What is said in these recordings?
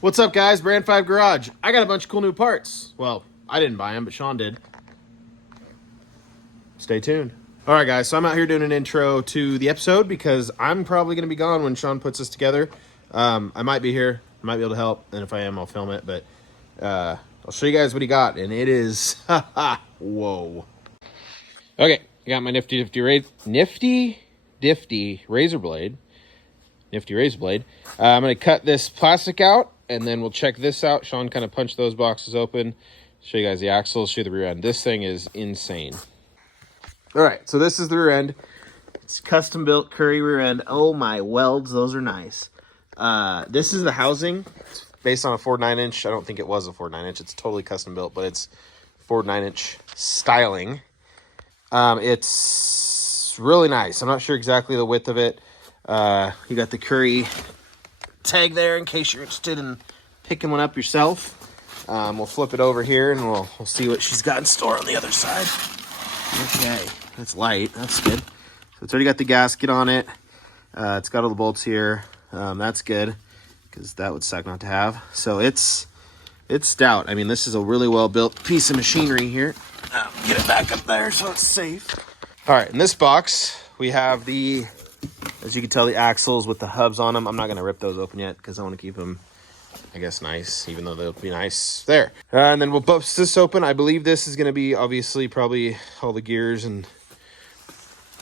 What's up, guys? Brand 5 Garage. I got a bunch of cool new parts. Well, I didn't buy them, but Sean did. Stay tuned. All right, guys, so I'm out here doing an intro to the episode because I'm probably going to be gone when Sean puts this together. I might be here. I might be able to help, and if I am, I'll film it. But I'll show you guys what he got, and it is... whoa. Okay, I got my nifty razor blade. Nifty razor blade. I'm going to cut this plastic out, and then we'll check this out. Sean kind of punched those boxes open. Show you guys the axles, show you the rear end. This thing is insane. All right, so this is the rear end. It's custom built Currie rear end. Oh my welds, those are nice. This is the housing. It's based on a Ford 9-inch. I don't think it was a Ford 9-inch. It's totally custom built, but it's Ford 9-inch styling. It's really nice. I'm not sure exactly the width of it. You got the Currie tag there in case you're interested in picking one up yourself. We'll flip it over here and we'll see what she's got in store on the other side. Okay, that's light. That's good. So it's already got the gasket on it. It's got all the bolts here. That's good because that would suck not to have. So it's stout. I mean, this is a really well built piece of machinery here. Get it back up there so it's safe. All right, in this box we have the, as you can tell, the axles with the hubs on them. I'm not going to rip those open yet because I want to keep them, I guess, nice, even though they'll be nice there. And then we'll bust this open. I believe this is going to be, obviously, probably all the gears and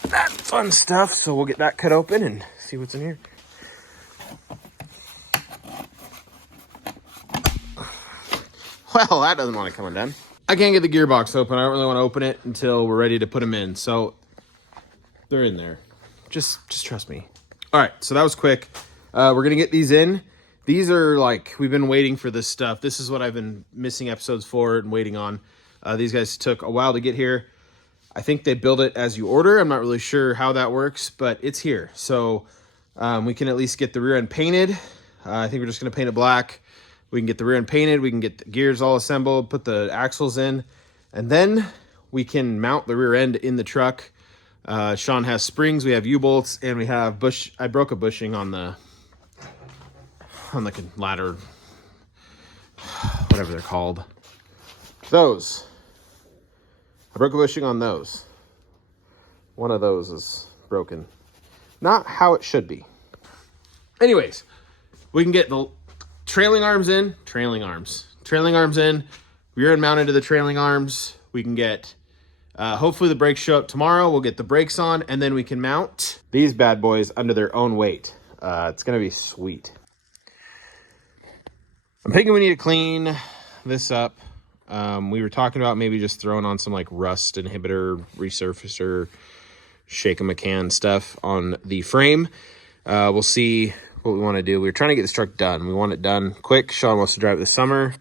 that fun stuff. So we'll get that cut open and see what's in here. Well, that doesn't want to come undone. I can't get the gearbox open. I don't really want to open it until we're ready to put them in. So they're in there. Just trust me. All right, so that was quick. We're going to get these in. These are like, we've been waiting for this stuff. This is what I've been missing episodes for and waiting on. These guys took a while to get here. I think they build it as you order. I'm not really sure how that works, but it's here. So we can at least get the rear end painted. I think we're just going to paint it black. We can get the rear end painted. We can get the gears all assembled, put the axles in, and then we can mount the rear end in the truck. Sean has springs, we have U-bolts, and we have bush. I broke a bushing on the ladder, whatever they're called. Those. I broke a bushing on those. One of those is broken. Not how it should be. Anyways, we can get the trailing arms in, rear end mounted to the trailing arms. We can get, hopefully the brakes show up tomorrow. We'll get the brakes on, and then we can mount these bad boys under their own weight. It's going to be sweet. I'm thinking we need to clean this up. We were talking about maybe just throwing on some like rust inhibitor, resurfacer, shake 'em a can stuff on the frame. We'll see what we want to do. We're trying to get this truck done. We want it done quick. Sean wants to drive it this summer.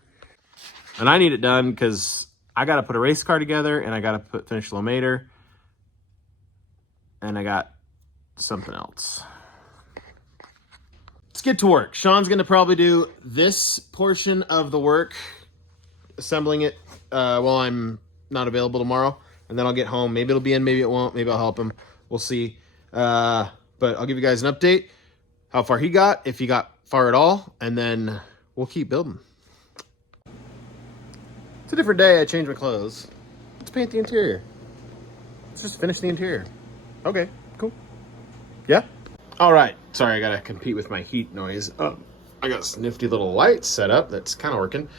And I need it done because I got to put a race car together and I got to finish the Lomader. And I got something else. Let's get to work. Sean's going to probably do this portion of the work, assembling it while I'm not available tomorrow. And then I'll get home. Maybe it'll be in, maybe it won't. Maybe I'll help him. We'll see. But I'll give you guys an update. How far he got, if he got far at all. And then we'll keep building. It's a different day. I changed my clothes. Let's paint the interior. Let's just finish the interior. Okay, cool. Yeah? All right. Sorry, I got to compete with my heat noise. I got this nifty little light set up that's kind of working.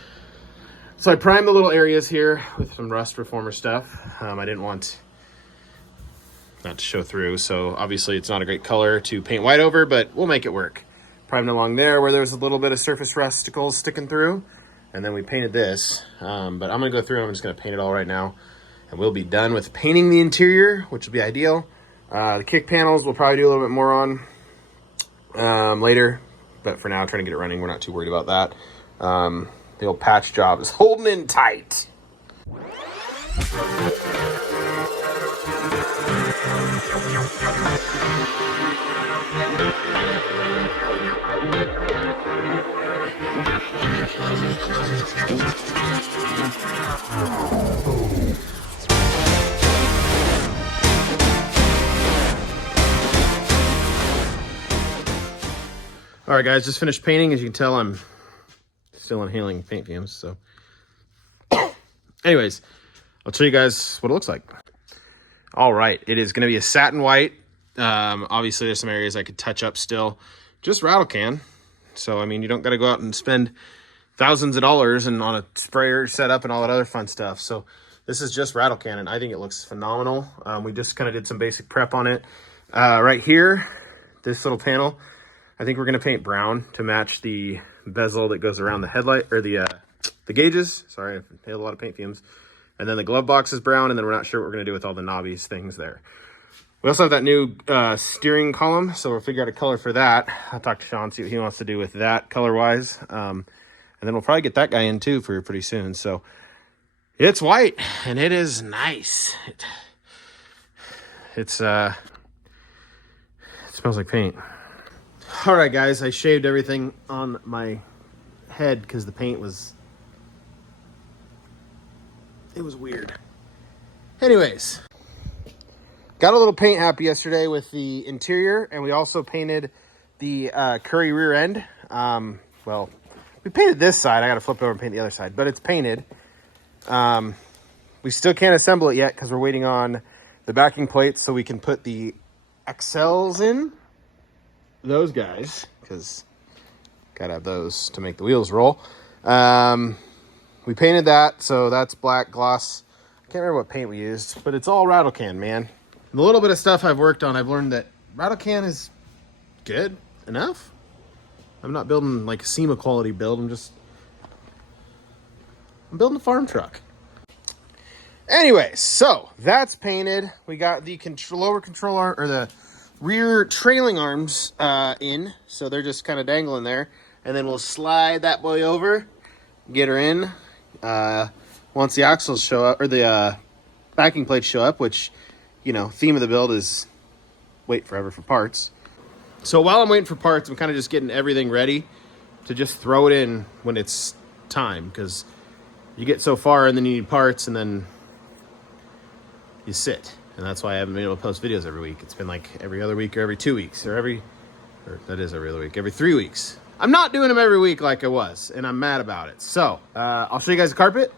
So I primed the little areas here with some rust reformer stuff. I didn't want that to show through, so obviously it's not a great color to paint white over, but we'll make it work. Primed along there where there's a little bit of surface rusticles sticking through, and then we painted this. But I'm going to go through and I'm just going to paint it all right now, and we'll be done with painting the interior, which will be ideal. The kick panels we'll probably do a little bit more on later, but for now, trying to get it running. We're not too worried about that. The old patch job is holding in tight. All right, guys, just finished painting. As you can tell, I'm still inhaling paint fumes. So anyways, I'll show you guys what it looks like. All right, it is going to be a satin white. Obviously, there's some areas I could touch up still. Just rattle can. So, I mean, you don't got to go out and spend thousands of dollars and on a sprayer setup and all that other fun stuff. So, this is just rattle can, and I think it looks phenomenal. We just kind of did some basic prep on it. Right here, this little panel, I think we're going to paint brown to match the bezel that goes around the headlight, or the gauges. Sorry, I've inhaled a lot of paint fumes. And then the glove box is brown, and then we're not sure what we're going to do with all the knobbies things there. We also have that new steering column, so we'll figure out a color for that. I'll talk to Sean, see what he wants to do with that color-wise. And then we'll probably get that guy in, too, for pretty soon. So it's white, and it is nice. It smells like paint. All right, guys, I shaved everything on my head because the paint was... It was weird. Anyways, got a little paint happy yesterday with the interior, and we also painted the Currie rear end. Well, we painted this side. I got to flip over and paint the other side, but it's painted. We still can't assemble it yet because we're waiting on the backing plates so we can put the XLs in. Those guys, because got to have those to make the wheels roll. We painted that, so that's black gloss. I can't remember what paint we used, but it's all rattle can, man. The little bit of stuff I've worked on, I've learned that rattle can is good enough. I'm not building like a SEMA quality build. I'm building a farm truck. Anyways, so that's painted. We got the lower controller, or the rear trailing arms in, so they're just kind of dangling there. And then we'll slide that boy over, get her in. Once the axles show up, or the backing plates show up, which, you know, theme of the build is wait forever for parts. So while I'm waiting for parts, I'm kind of just getting everything ready to just throw it in when it's time, because you get so far and then you need parts and then you sit. And that's why I haven't been able to post videos every week. It's been like every other week or every 2 weeks, or that is every other week, every 3 weeks. I'm not doing them every week like I was, and I'm mad about it. So, I'll show you guys the carpet.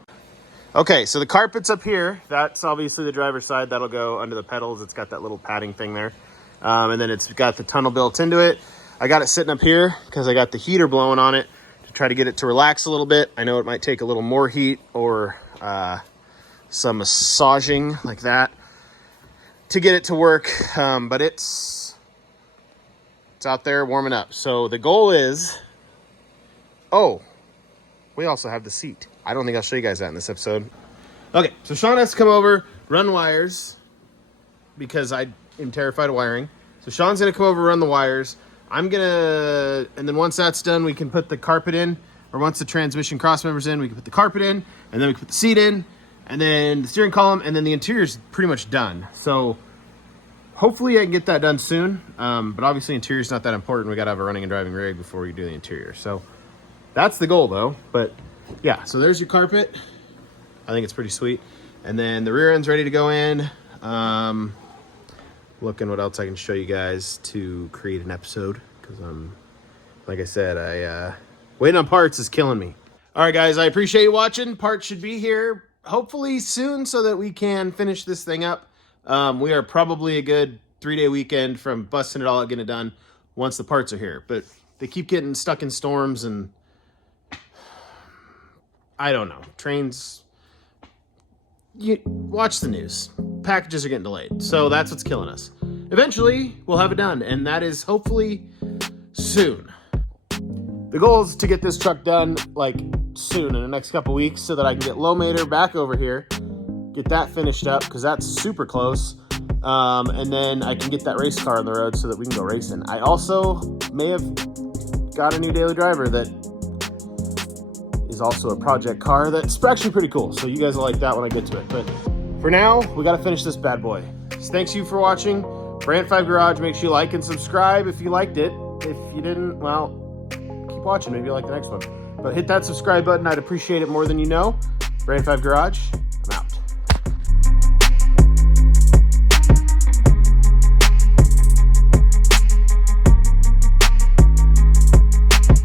Okay, so the carpet's up here. That's obviously the driver's side. That'll go under the pedals. It's got that little padding thing there. And then it's got the tunnel built into it. I got it sitting up here because I got the heater blowing on it to try to get it to relax a little bit. I know it might take a little more heat or some massaging like that to get it to work, but it's out there warming up. So the goal is, we also have the seat. I don't think I'll show you guys that in this episode. Okay, so Sean has to come over, run wires, because I am terrified of wiring. So Sean's gonna come over, run the wires. And then once that's done, we can put the carpet in, or once the transmission cross members in, we can put the carpet in, and then we can put the seat in, and then the steering column, and then the interior's pretty much done. So hopefully I can get that done soon, but obviously interior's not that important. We gotta have a running and driving rig before we do the interior. So that's the goal though. But yeah, so there's your carpet. I think it's pretty sweet. And then the rear end's ready to go in. Looking what else I can show you guys to create an episode, because like I said, waiting on parts is killing me. All right, guys, I appreciate you watching. Parts should be here hopefully soon so that we can finish this thing up. We are probably a good 3-day weekend from busting it all out, getting it done once the parts are here. But they keep getting stuck in storms, and I don't know. Trains, you watch the news. Packages are getting delayed. So that's what's killing us. Eventually, we'll have it done, and that is hopefully soon. The goal is to get this truck done like soon, in the next couple weeks, so that I can get Lowmater back over here, get that finished up, because that's super close. And then I can get that race car on the road so that we can go racing. I also may have got a new daily driver that is also a project car that's actually pretty cool. So you guys will like that when I get to it. But for now, we got to finish this bad boy. So thanks you for watching. Brand 5 Garage, make sure you like and subscribe if you liked it. If you didn't, well, keep watching. Maybe you'll like the next one. But hit that subscribe button. I'd appreciate it more than you know. Brand 5 Garage.